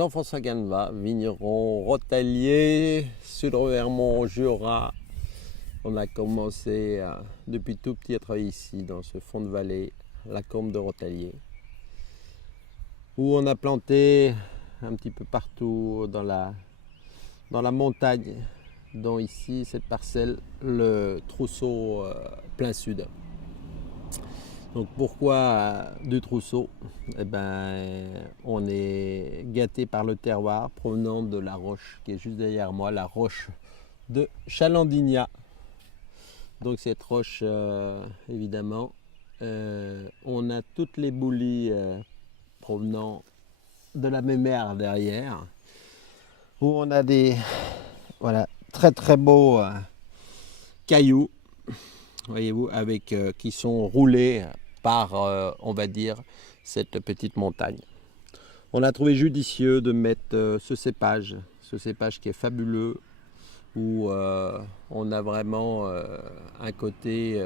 Jean-François Ganeva, vigneron rotalier, Sud-Revermont, Jura. On a commencé depuis tout petit à travailler ici, dans ce fond de vallée, la combe de Rotalier, où on a planté un petit peu partout dans la montagne, dont ici, cette parcelle, le trousseau plein sud. Donc pourquoi du trousseau? Eh ben, on est gâté par le terroir provenant de la roche qui est juste derrière moi, la roche de Chalandigna. Donc cette roche, évidemment, on a toutes les boulis provenant de la mémère derrière, où on a des très très beaux cailloux, voyez-vous, qui sont roulés par, on va dire, cette petite montagne. On a trouvé judicieux de mettre ce cépage qui est fabuleux, où on a vraiment un côté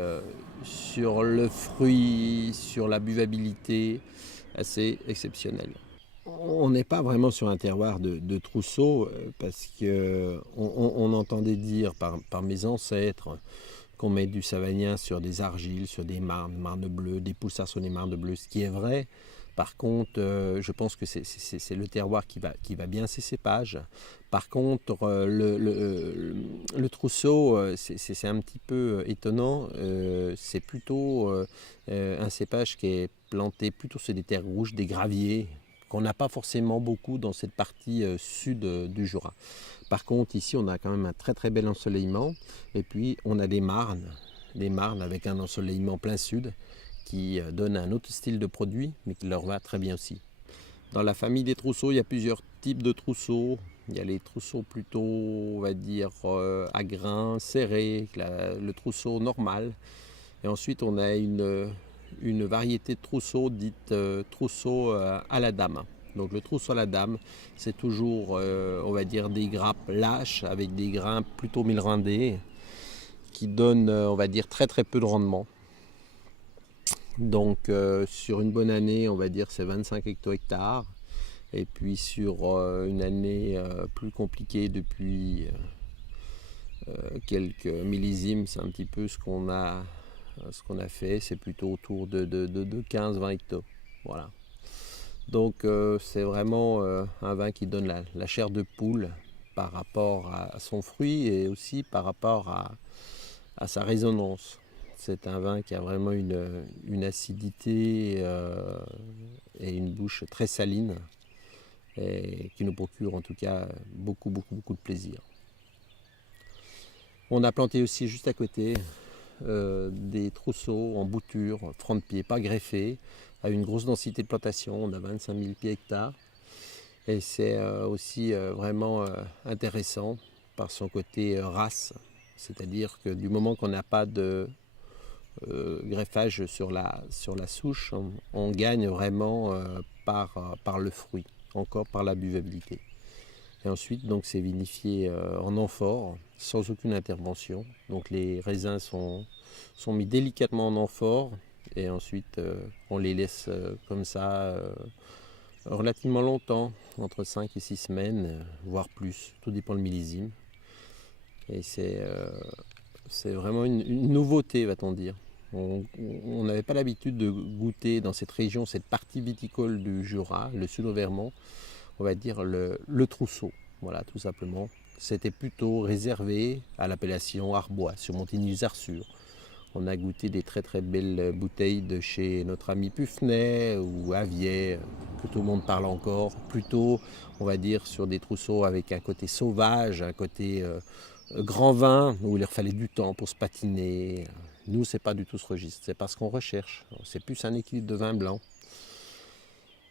sur le fruit, sur la buvabilité assez exceptionnel. On n'est pas vraiment sur un terroir de trousseau, parce qu'on entendait dire par mes ancêtres qu'on met du savagnin sur des argiles, sur des marnes bleues, des poussards sur des marnes bleues, ce qui est vrai. Par contre, je pense que c'est le terroir qui va bien ces cépages. Par contre, le trousseau, c'est un petit peu étonnant. C'est plutôt un cépage qui est planté plutôt sur des terres rouges, des graviers, qu'on n'a pas forcément beaucoup dans cette partie sud du Jura. Par contre, ici, on a quand même un très très bel ensoleillement. Et puis, on a des marnes avec un ensoleillement plein sud, qui donne un autre style de produit, mais qui leur va très bien aussi. Dans la famille des trousseaux, il y a plusieurs types de trousseaux. Il y a les trousseaux plutôt, on va dire, à grains serrés, le trousseau normal. Et ensuite, on a une variété de trousseaux dite trousseau à la dame. Donc le trousseau à la dame, c'est toujours, on va dire, des grappes lâches avec des grains plutôt milrindés, qui donnent, on va dire, très très peu de rendement. Donc sur une bonne année, on va dire c'est 25 hecto-hectares. Et puis sur une année plus compliquée depuis quelques millésimes, c'est un petit peu ce qu'on a fait. C'est plutôt autour de 15-20 hectos. Voilà. Donc c'est vraiment un vin qui donne la chair de poule par rapport à son fruit et aussi par rapport à sa résonance. C'est un vin qui a vraiment une acidité et une bouche très saline, et qui nous procure en tout cas beaucoup de plaisir. On a planté aussi juste à côté des trousseaux en bouture, franc de pied, pas greffés, à une grosse densité de plantation. On a 25 000 pieds hectares. Et c'est aussi vraiment intéressant par son côté race. C'est-à-dire que du moment qu'on n'a pas de greffage sur la souche, on gagne vraiment par le fruit, encore par la buvabilité. Et ensuite, donc, c'est vinifié en amphore, sans aucune intervention. Donc les raisins sont mis délicatement en amphore, et ensuite on les laisse comme ça relativement longtemps, entre 5 et 6 semaines, voire plus, tout dépend le millésime. Et c'est vraiment une nouveauté, va-t-on dire. On n'avait pas l'habitude de goûter dans cette région, cette partie viticole du Jura, le Sud-Auvergne, on va dire le trousseau. Voilà, tout simplement. C'était plutôt réservé à l'appellation Arbois, sur Montigny-Zarsur. On a goûté des très très belles bouteilles de chez notre ami Pufnay ou Avier, que tout le monde parle encore. Plutôt, on va dire, sur des trousseaux avec un côté sauvage, un côté grand vin, où il leur fallait du temps pour se patiner. Nous, c'est pas du tout ce registre, c'est pas ce qu'on recherche. C'est plus un équilibre de vin blanc,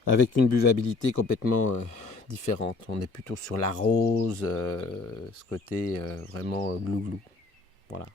avec une buvabilité complètement différente. On est plutôt sur la rose, ce côté vraiment glou-glou. Voilà.